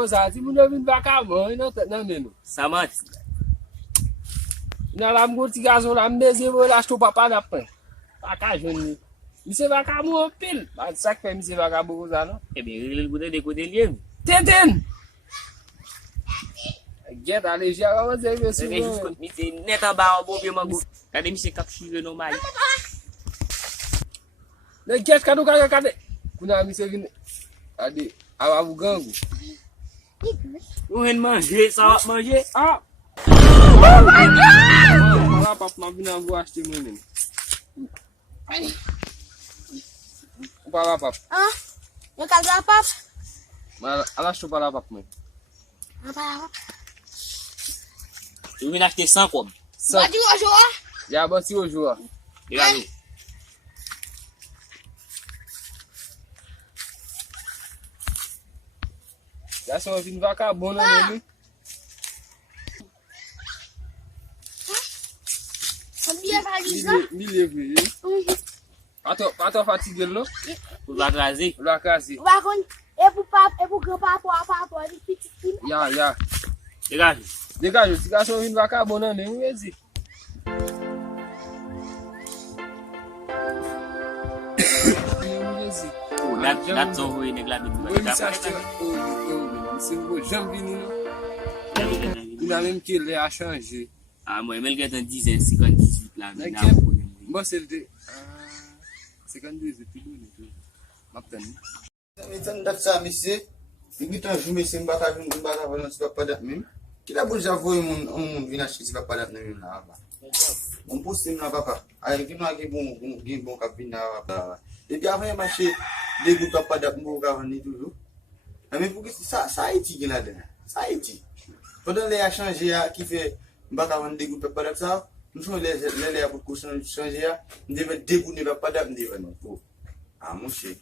comme ça, si vous ne venez pas à moi, non, non, Ça m'a dit. non, la petit garçon, la baiser, vous l'achetez au papa d'après. Pas qu'à jeune. Monsieur va qu'à moi pile. Ça fait monsieur va qu'à beaucoup ça, non? Eh bien, il voudrait des côtés liés. Tétine! Get allez, j'ai avancé, monsieur. C'est juste que c'est net en bas, en bon vieux mango. Regardez, monsieur capturé normal. Le get, cadeau, cadeau. Kuna monsieur vient. Allez, à vous gang. Vous venez manger, ça va manger. Ah! Oh my God! Papa, m'a venu vous acheter moi-même. Papa. Ah, eu quero dar papo. Mas ela achou para papa, mãe. Não para. Vous venez acheter 100 comme. Pode ir hoje, ó. Já bati hoje, ó. Regardez. Já são vindo vagabunda mesmo. Sabia, vai Me livre, hein? Pas fatigué, non? Vous va raser. Vous la casser. Vai com. É pro papo, é pro papo, ele fica. Ya. Regardez. Dégage, si garçon vindo vagabunda mesmo, vas-y. Oh, that's all we need. Oui, mais ça, c'est beau, j'aime venir, non? Il a même qu'il a changé. Ah, moi, je vais 10 58 là. Moi, c'est le 52, c'est plus loin. Maintenant. Mitan dat sa misi, bigitan jume se mbaka valon si papa dat mim. Kila bol javoy mon vinash si papa dat mim na ba. Mon poste na papa. Ay kino agi bon kapina ba. Et puis avant marché de go papa dat mbo ka vani toujours. Mais pour que ça Haïti qui là dedans. Ça Haïti. Pendant les a changé qui fait mbaka vani de go papa dat ça. Nous sommes les a beaucoup changer, on devait dégoûter papa dat mdi vani pour. Ah mon cher.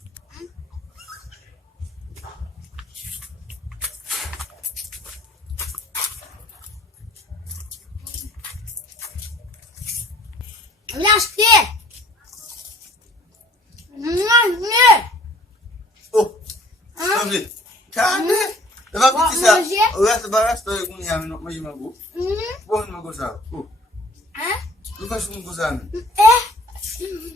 L'acheter. Oh, sabe? Cara, eu vou pedir ça. O resto basta eu com minha não mais mago. Bom não mago sabe. Oh. Tu faz um gozando.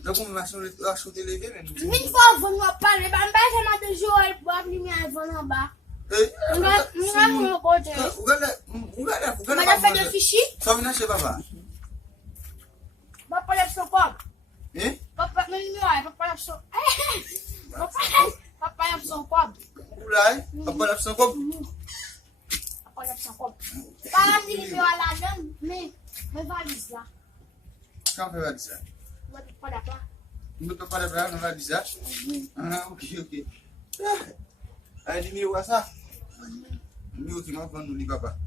Eu como mais eu acho que leve mesmo. Me fala, não apare, vai chamar de joelho para mim minha avó não ba. Não pode. O galera. Mas vai fazer fichi? Só me nasce baba. Papai leva seu copo. Papai leva seu copo. Ulai, papai leva seu copo. Papai leva seu copo. Para de me olhar dentro, me vai dizer. Calma, vai dizer. Vai para lá. Não tô para não vai dizer. Ah, ok. Aí de mil asa. Mil que não vão no papa.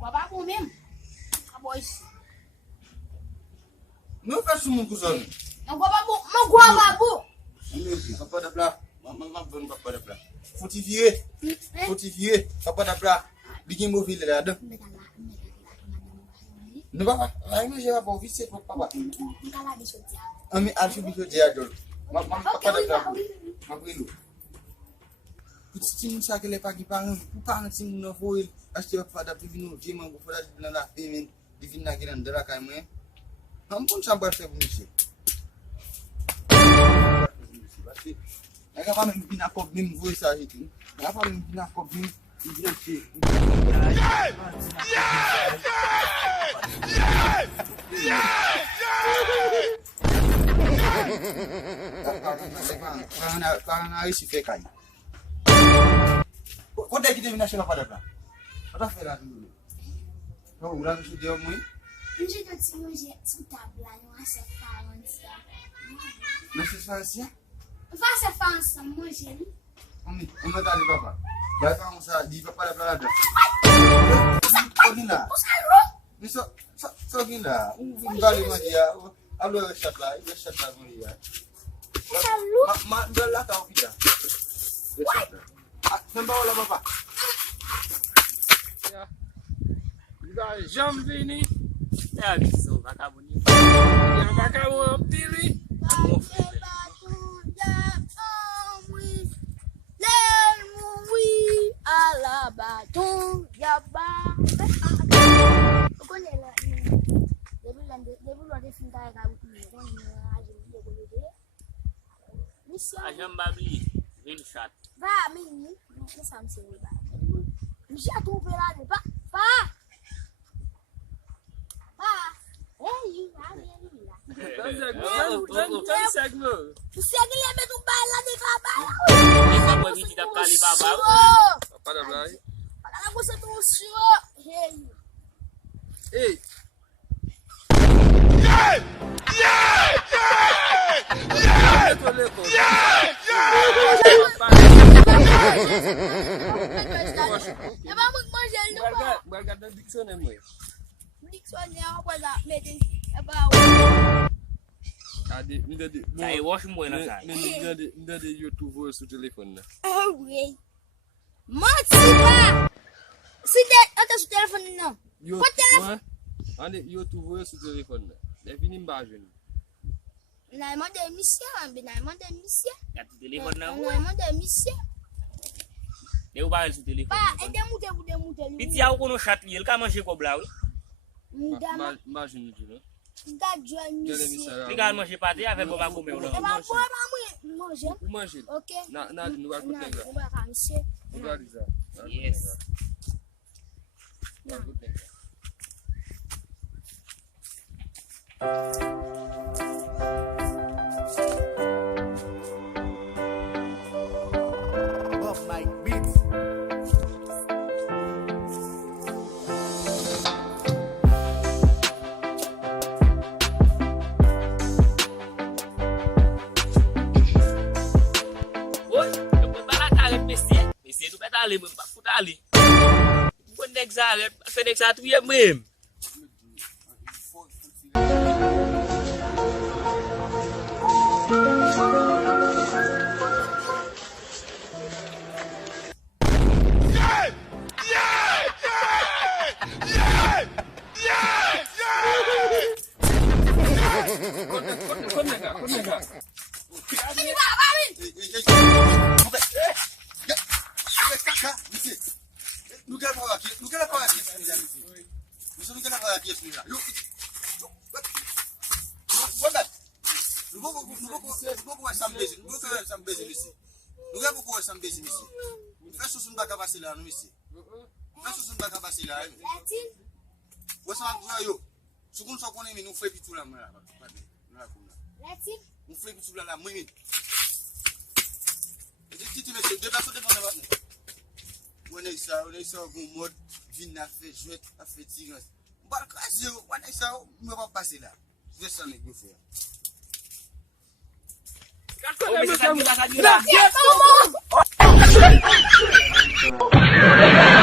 Papa com mesmo. Acabou isso. Não faz um gozando. Não guababu. Papa da bla, maman bonne papa da bla. Fortifié, papa da bla. Digin mo ville là dedans. Ne papa, là il me pas vite c'est papa. Ami alfi bi ko dia dol. Maman papa da bla. Ma brilo. Petit tim ça que les pas qui parlent, pour parler tim no foil, acheter papa da bivino, vraiment go fala na la payment, divina giran dara kay moi. Ampun sabar saya bunyi. Agora vamos pinar com bim vou isso aí. Agora vamos pinar com bim e direito. Karena isi fake aí. Quando é que deve nascer para lá? Para feira dulu. Kau ulang sudah mui? Hoje eu te hoje escutabla no essa falância. Nascer França? Faça falância hoje. Ami, anda tadi papa. Dah kamu sa di papa dah berada. Oh gila. Ni so gila. Kali mah dia. Alu shot lah dia. Salu. Ma bela kau kita. Sembah lah papa. Ya. Jam vini. É a visão, vagabundo. Ya vagabond pili. Let me la baton, yaba. Kone la debu lo de fin ka ka wuti ko ni aje ni ko de. Mission. Ajam babli, win shot. Va mini, non ça me c'est ba. Mission a trouvé là ne pas. Hey, tu segue ele mesmo baila de trabalho. Essa foi vida pra ali babau. Pada blai. Ela gosta do senhor. Hey. Eu vou manger ele no pão. Guarda da diccionário, mãe. Diccionário, coisa, meter. É bom. Ade, ndade. Sai wash mo na sai. Ndade YouTube voice sur téléphone là. Oh oui. Matiba. Si de, ata sur téléphone non. Pas téléphone. Ande YouTube voice sur téléphone là. Defini mbajeni. Na mo de mission, bi na mo de mission. Ya tu telepon na. Na mo de mission. Deu ba su telepon. Pa, e de mute. Piti ya ko no chat yel ka manger ko blawi. Mbajeni tu non. Da join mission. Liga manger pati avec bon ba comer ou E non. ba bo ba mu manger. Ou manger. OK. Na nous va côté là. On va faire monsieur. Regarde ça. Yes. Bob Mike Beats. Oi, eu vou para cá PC. PC tu beta ali, pa puta ali. Bon nek sa, fe nek sa tu ye même. On est sur un mode vin à faire jouer à faire tirer. Bah craser, on est ça, me va passer là. Je vais s'en aller faire. Oh, mais ça dit là. Tiens, maman.